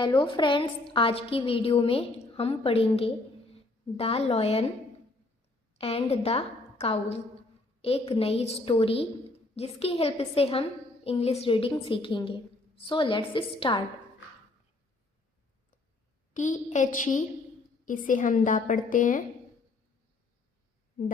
Hello friends, आज की video में हम पढ़ेंगे the lion and the cows, एक नई स्टोरी जिसकी हेल्प से हम इंग्लिश रीडिंग सीखेंगे। So let's start. THE, इसे हम द पढ़ते हैं। द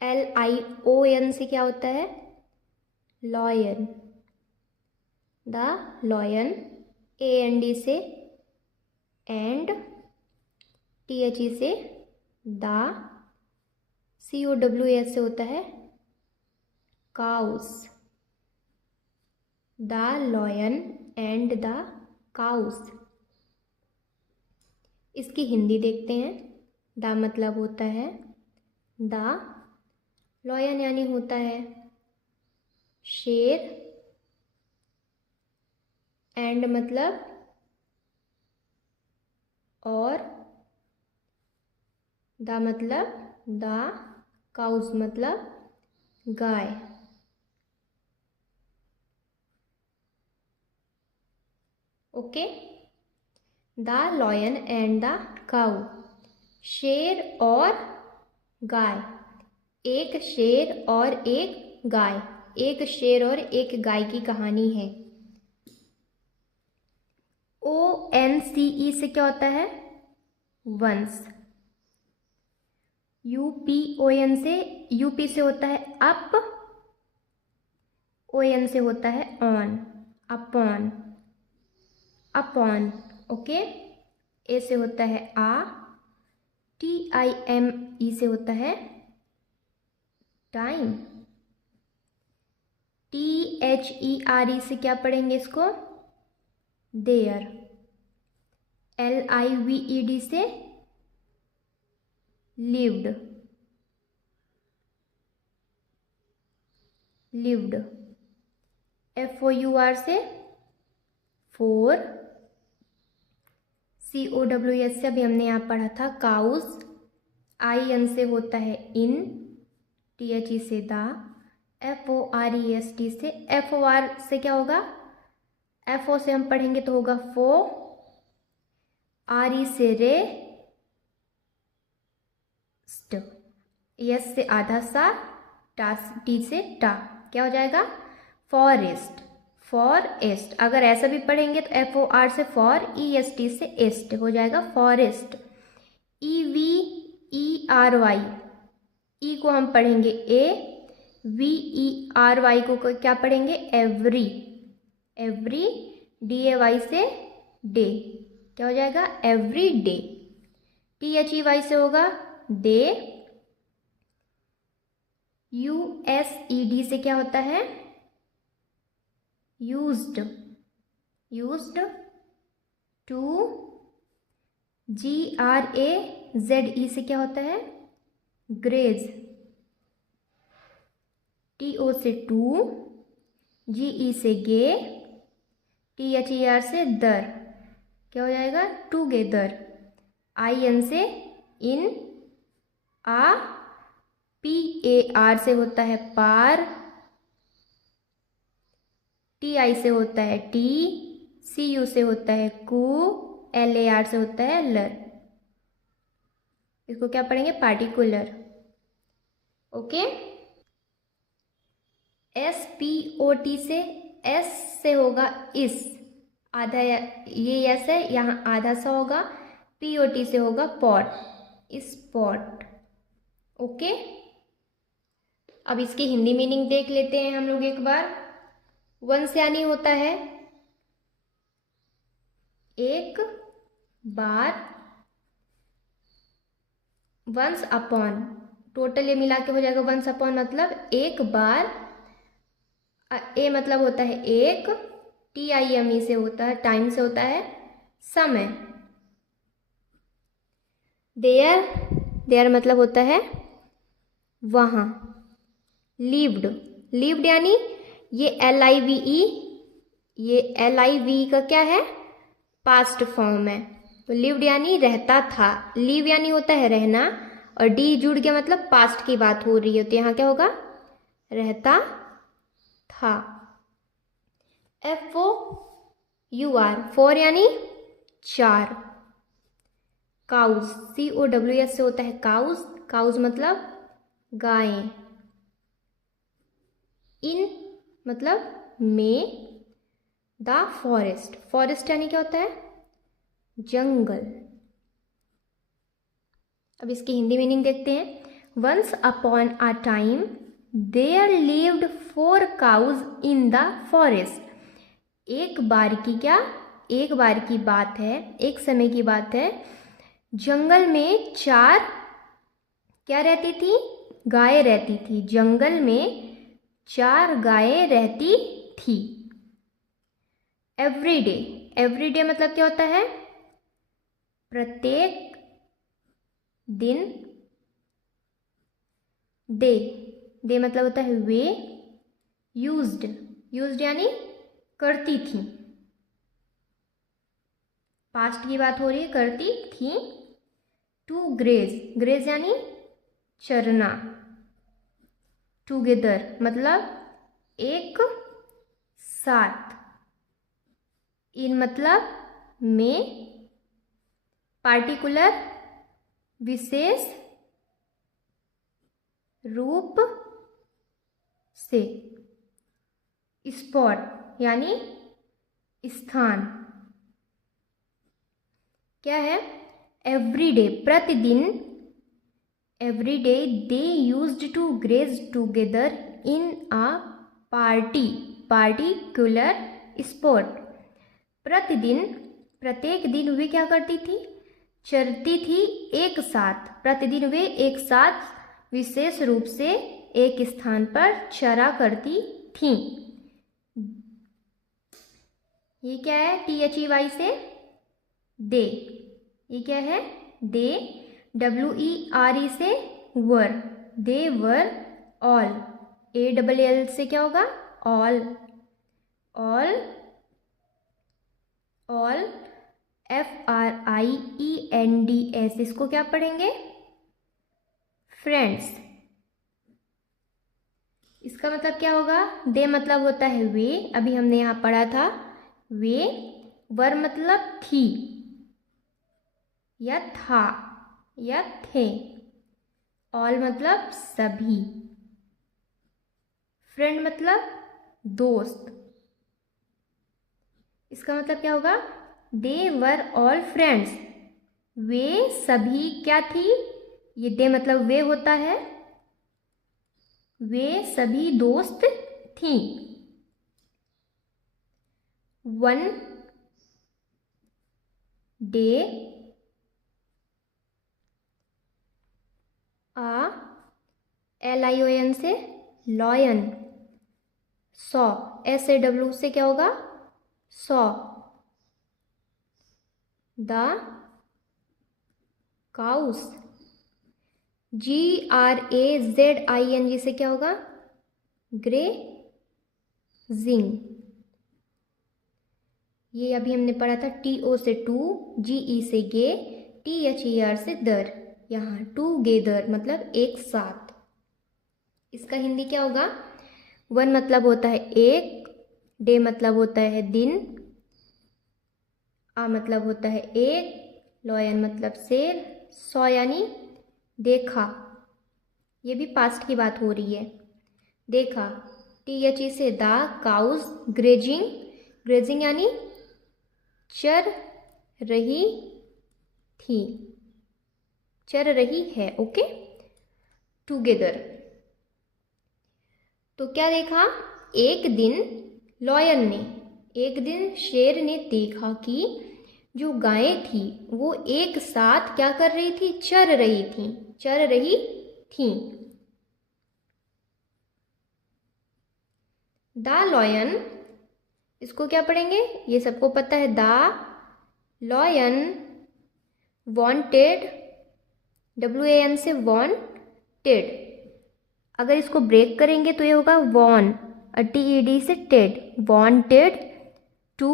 LION से क्या होता है? लॉयन। The lion. AND से एंड, THE से द, COWS से होता है cows. The lion and the cows. इसकी हिंदी देखते हैं। द मतलब होता है द, लॉयन यानी होता है शेर, एंड मतलब और, द मतलब द, काउस मतलब गाय। Okay. The lion and the cow, शेर और गाय। एक शेर और एक गाय, एक शेर और एक गाय की कहानी है। ONCE से क्या होता है? वंस। UPON से, यूपी से होता है अप, ON से होता है ऑन, अपॉन, अपॉन। ओके। ए से होता है आ, TIME से होता है टाइम। THERE से क्या पढ़ेंगे इसको? देयर। LIVED से लिव्ड, लिव्ड। FOUR से फोर। COWS से अभी हमने यहाँ पढ़ा था काउस। IN से होता है इन, THE से द। FOREST से, FOR से क्या होगा? FO से हम पढ़ेंगे तो होगा फो। RE से रे, स्ट। यस से आधा सा, टी से टा, क्या हो जाएगा? Forest, forest. अगर ऐसा भी पढ़ेंगे तो FOR से फॉर, EST से एस्ट हो जाएगा फॉरेस्ट। EVERY, ई को हम पढ़ेंगे ए, VERY को क्या पढ़ेंगे? Every, every. DAY से डे, क्या हो जाएगा? Every day. THEY से होगा दे। USED से क्या होता है? Used, used to. GRAZE से क्या होता है? ग्रेज। TO से टू, GE से गे, THER से दर, क्या हो जाएगा? टूगेदर। IN से इन, आ। PAR से होता है पार, TI से होता है टी, CU से होता है कू, LAR से होता है लर। इसको क्या पढ़ेंगे? पार्टिकुलर। ओके। SPOT से, S से होगा इस, आधा, ये यस है, यहाँ आधा सा होगा। POT से होगा पॉट, स्पॉट। ओके। अब इसकी हिंदी मीनिंग देख लेते हैं हम लोग एक बार। वंस यानी होता है एक बार, वंस अपॉन, टोटल ये मिला के हो जाएगा वंस अपॉन मतलब एक बार। ए मतलब होता है एक, TIME से होता है टाइम, से होता है समय। देयर, देयर मतलब होता है वहाँ। लिव्ड, लिव्ड यानी ये LIVE, ये LIV का क्या है? पास्ट फॉर्म है। तो लिव्ड यानी रहता था, लिव यानी होता है रहना, और डी जुड़ गया मतलब पास्ट की बात हो रही है, तो यहाँ क्या होगा? रहता था। FOUR, फोर यानी 4। काउज, COWS से होता है काउज, काउज मतलब गायें। इन मतलब में। द फॉरेस्ट, फॉरेस्ट यानी क्या होता है? जंगल। अब इसकी हिंदी मीनिंग देखते हैं। Once upon a time there lived 4 cows in the forest. एक बार की क्या, एक बार की बात है, एक समय की बात है, जंगल में 4 क्या रहती थी? गायें रहती थी। जंगल में 4 गायें रहती थी। एवरीडे, एवरीडे मतलब क्या होता है? प्रत्येक दिन। दे, दे मतलब होता है वे। यूज्ड, यूज्ड यानी करती थी, पास्ट की बात हो रही है, करती थी। टू ग्रेज, ग्रेज यानी चरना। टुगेदर मतलब एक साथ। इन मतलब में। पार्टिकुलर विशेष रूप से। स्पॉट यानी स्थान। क्या है? एवरीडे प्रतिदिन। Everyday they used to graze together in a particular spot. प्रतिदिन, प्रत्येक दिन वे क्या करती थी? चरती थी एक साथ। प्रतिदिन वे एक साथ विशेष रूप से एक स्थान पर चरा करती थीं। ये क्या है? THEY से दे। ये क्या है? दे। WERE से वर। दे वर ऑल। ALL से क्या होगा? ऑल। All, all. FRIENDS, इसको क्या पढ़ेंगे? फ्रेंड्स। इसका मतलब क्या होगा? दे मतलब होता है वे, अभी हमने यहाँ पढ़ा था वे। वर मतलब थी या था या थे। ऑल मतलब सभी। फ्रेंड मतलब दोस्त। इसका मतलब क्या होगा? दे वर ऑल फ्रेंड्स। वे सभी क्या थी? ये दे मतलब वे होता है। वे सभी दोस्त थीं। वन डे आ LION से लॉयन। सॉ, SAW से क्या होगा? सॉ। The cows. GRAZING से क्या होगा? ग्रे जिंग। ये अभी हमने पढ़ा था TO से टू, GE से गे, THER से दर। यहाँ टूगेदर मतलब एक साथ। इसका हिंदी क्या होगा? वन मतलब होता है एक, डे मतलब होता है दिन, आ मतलब होता है एक, लॉयन मतलब शेर, सॉ यानी देखा। ये भी पास्ट की बात हो रही है। देखा। THE से द काउज ग्रेजिंग। ग्रेजिंग यानी चर रही थी, चर रही है। ओके। टुगेदर। तो क्या देखा? एक दिन लॉयन ने, एक दिन शेर ने देखा कि जो गायें थी वो एक साथ क्या कर रही थी? चर रही थी, चर रही थी। द लॉयन, इसको क्या पढ़ेंगे? ये सबको पता है। द लॉयन वांटेड, WAN से वांटेड। अगर इसको ब्रेक करेंगे तो ये होगा वॉन, TED से ted. Wanted to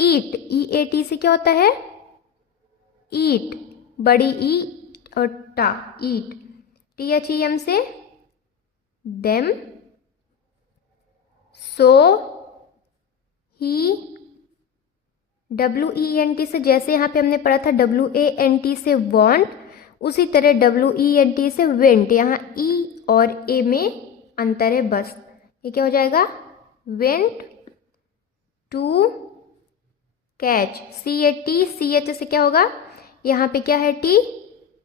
eat. EAT से क्या होता है? ईट, बड़ी ई और टा, ईट। THEM से देम। सो ही WENT से, जैसे यहाँ पे हमने पढ़ा था WANT से want, उसी तरह WENT से went। यहाँ E और A में अंतर है बस। ये क्या हो जाएगा? went to catch। CAT से क्या होगा? यहाँ पे क्या है? T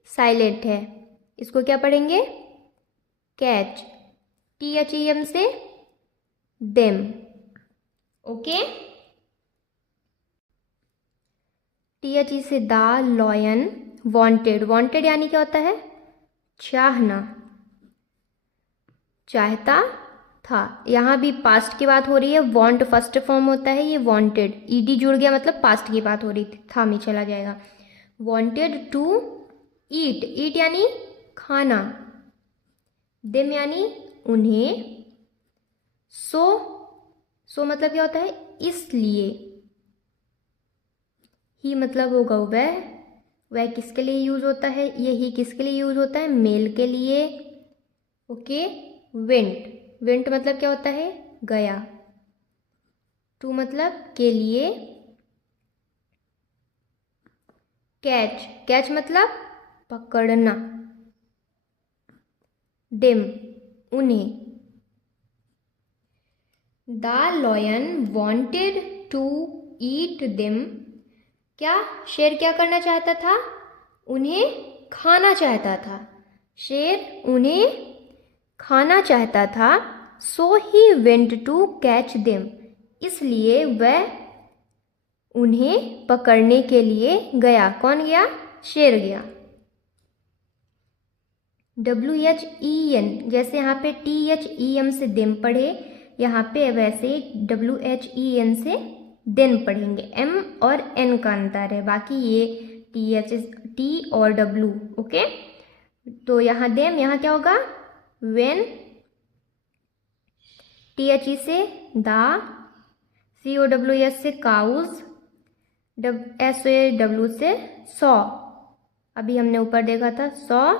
साइलेंट है, इसको क्या पढ़ेंगे? कैच। THEM से them। ओके। THE से द लॉयन। वांटेड, वांटेड यानी क्या होता है? चाहना, चाहता था। यहाँ भी पास्ट की बात हो रही है, वांट फर्स्ट फॉर्म होता है, ये वांटेड, ईडी जुड़ गया मतलब पास्ट की बात हो रही थी, था में चला जाएगा। वांटेड टू ईट, ईट यानी खाना, देम यानी उन्हें, सो मतलब क्या होता है? इसलिए। ही मतलब होगा वह किसके लिए यूज होता है? ये ही किसके लिए यूज होता है? मेल के लिए। ओके। वेंट, वेंट मतलब क्या होता है? गया। टू मतलब के लिए। कैच, कैच मतलब पकड़ना। डेम उन्हें। The lion wanted to eat them. क्या शेर क्या करना चाहता था? उन्हें खाना चाहता था। शेर उन्हें खाना चाहता था। So he went to catch them, इसलिए वह उन्हें पकड़ने के लिए गया। कौन गया? शेर गया। WHEN, जैसे यहाँ पे THEM से देम पढ़े, यहाँ पे वैसे WHEN से देन पढ़ेंगे। M और N का अंतर है, बाकी ये T और W। ओके। तो यहाँ देम, यहाँ क्या होगा? वेन। THE से द, COWS से काउज, SOW से सॉ। अभी हमने ऊपर देखा था saw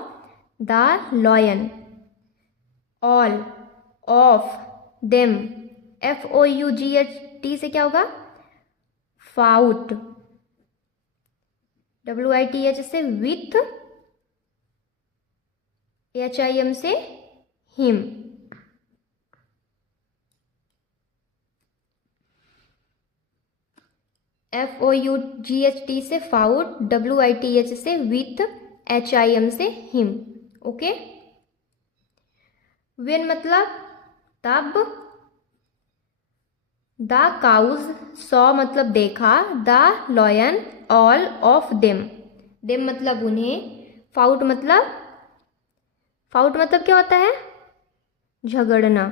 the lion. All, of, them, FOUGHT से क्या होगा? फाउट। WITH से विथ, HIM से हिम। FOUGHT से फाउट, WITH से विथ, HIM से हिम। ओके। वेन मतलब तब। द काउज सॉ मतलब देखा। The lion all of them, them मतलब उन्हें। फाउट मतलब क्या होता है? झगड़ना।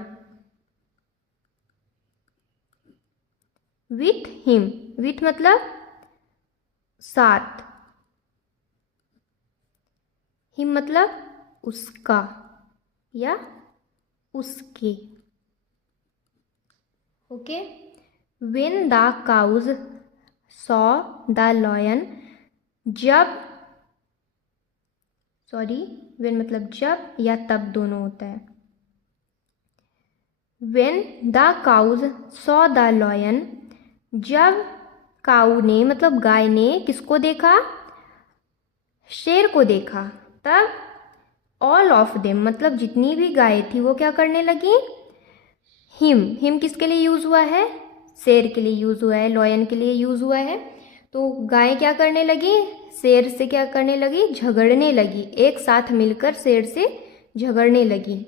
विथ हिम, विथ मतलब साथ, हिम मतलब उसका या उसके। Okay. When the cows saw the lion, जब, सॉरी, वेन मतलब जब या तब दोनों होता है। When the cows saw the lion, जब काऊ ने मतलब गाय ने किसको देखा? शेर को देखा। तब ऑल ऑफ देम मतलब जितनी भी गाय थी वो क्या करने लगी? हिम, हिम किसके लिए यूज हुआ है? शेर के लिए यूज हुआ है, लॉयन के लिए यूज हुआ है। तो गाय क्या करने लगी? शेर से क्या करने लगी? झगड़ने लगी, एक साथ मिलकर शेर से झगड़ने लगी।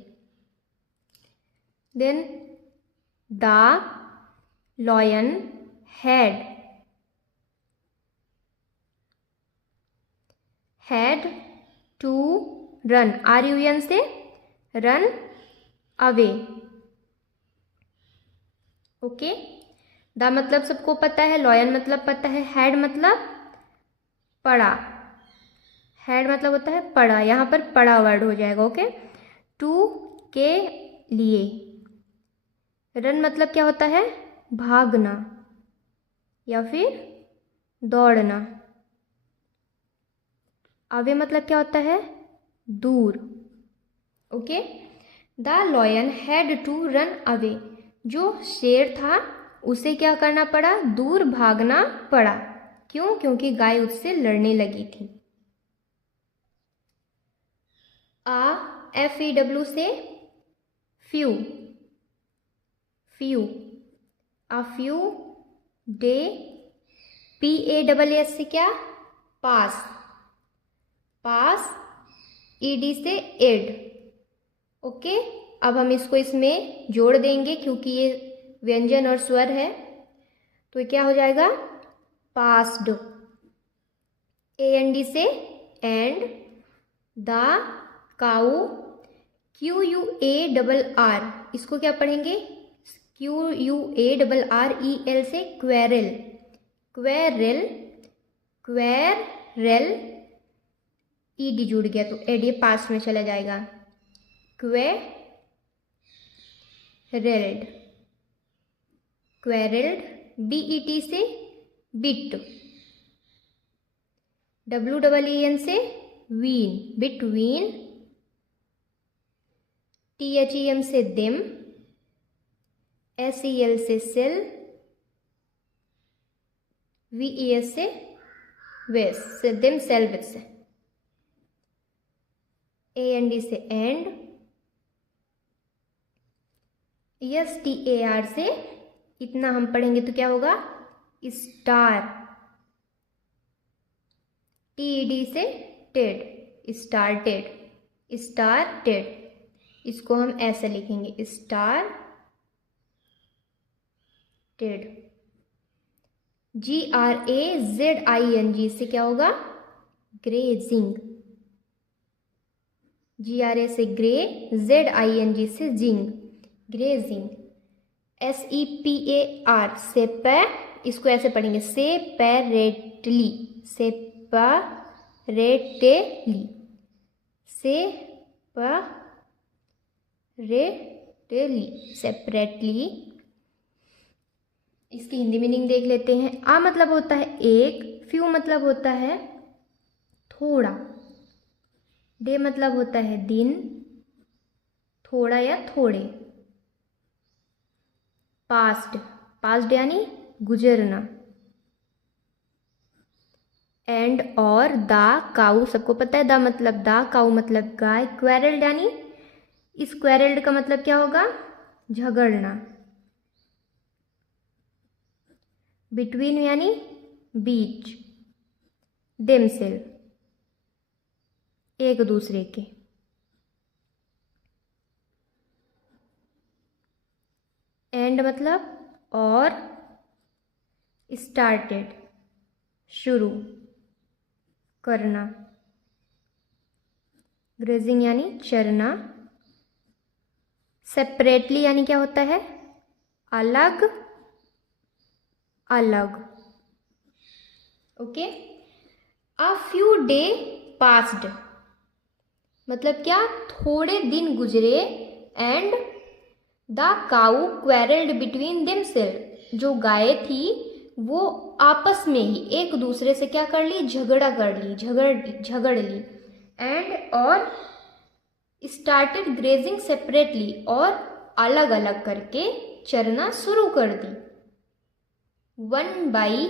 Then the lion had to run, RUN से रन अवे। ओके। द मतलब सबको पता है, लॉयन मतलब पता है, हैड मतलब पढ़ा, हैड मतलब होता है पढ़ा, यहाँ पर पढ़ा वर्ड हो जाएगा। ओके। टू के लिए। रन मतलब क्या होता है? भागना या फिर दौड़ना। अवे मतलब क्या होता है? दूर। Okay. The lion had to run away, जो शेर था उसे क्या करना पड़ा, दूर भागना पड़ा। क्यों? क्योंकि गाय उससे लड़ने लगी थी। FEW से फ्यू, फ्यू, अ फ्यू डे। PASS से क्या, पास, पास। ED से एड। ओके, अब हम इसको इसमें जोड़ देंगे क्योंकि ये व्यंजन और स्वर है, तो ये क्या हो जाएगा, पास्ड। AND से एंड। द काऊ, QUARR, इसको क्या पढ़ेंगे, QUARREL से क्वेरल, क्वेरल, क्वेरल। ED जुड़ गया तो एड ये पास्ट में चला जाएगा, क्वेरल्ड, क्वेरल्ड। BET से बिट, WEEN से वीन, बिटवीन। THEM से देम, SEL से सेल, VES से वेस, से देम सेल्व्स। AND से एंड। STAR से इतना हम पढ़ेंगे तो क्या होगा, स्टार। TED से टेड, स्टार्टेड, स्टार्टेड। इसको हम ऐसे लिखेंगे, स्टार टेड। GRAZING से क्या होगा, ग्रेजिंग, GRA से ग्रे, ZING से जिंग, ग्रेजिंग। SEPAR से पे, इसको ऐसे पढ़ेंगे, सेपरेटली, सेपरेटली, सेपरेटली, सेपरेटली। इसकी हिंदी मीनिंग देख लेते हैं। आ मतलब होता है एक, फ्यू मतलब होता है थोड़ा, डे मतलब होता है दिन, थोड़ा या थोड़े। पास्ट, पास्ट यानी गुजरना। एंड और द काऊ, सबको पता है द मतलब द, काऊ मतलब गाय। क्वेरल्ड यानी, इस क्वेरल्ड का मतलब क्या होगा, झगड़ना। बिटवीन यानी बीच, देमसेल्फ, एक दूसरे के। एंड मतलब और, स्टार्टेड शुरू करना। ग्रेजिंग यानी चरना। सेपरेटली यानी क्या होता है, अलग अलग। Okay. A few day passed मतलब क्या, थोड़े दिन गुजरे। And the cow quarrelled between themselves, जो गाय थी वो आपस में ही एक दूसरे से क्या कर ली, झगड़ा कर ली, झगड़ ली। एंड और स्टार्टेड ग्रेजिंग सेपरेटली, और अलग अलग करके चरना शुरू कर दी। One by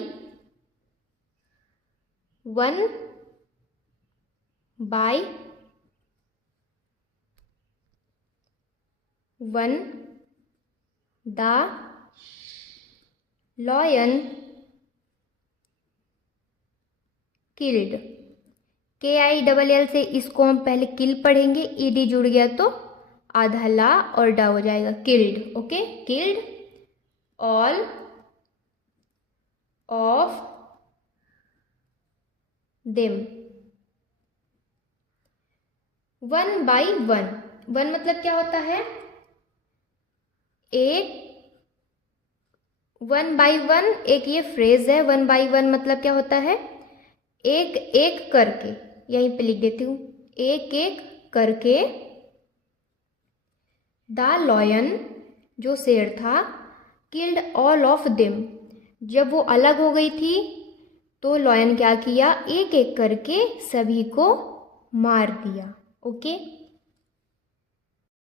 one the lion killed. KILL से इसको हम पहले किल पढ़ेंगे, ED जुड़ गया तो आधा ला और डा हो जाएगा, killed. Okay, killed all of them. One by one, one मतलब क्या होता है, एक। वन बाई वन एक ये फ्रेज है। वन बाई वन मतलब क्या होता है, एक एक करके। यहीं पे लिख देती हूँ, एक एक करके। द लॉयन जो शेर था, किल्ड ऑल ऑफ देम, जब वो अलग हो गई थी तो लॉयन क्या किया, एक एक करके सभी को मार दिया। ओके।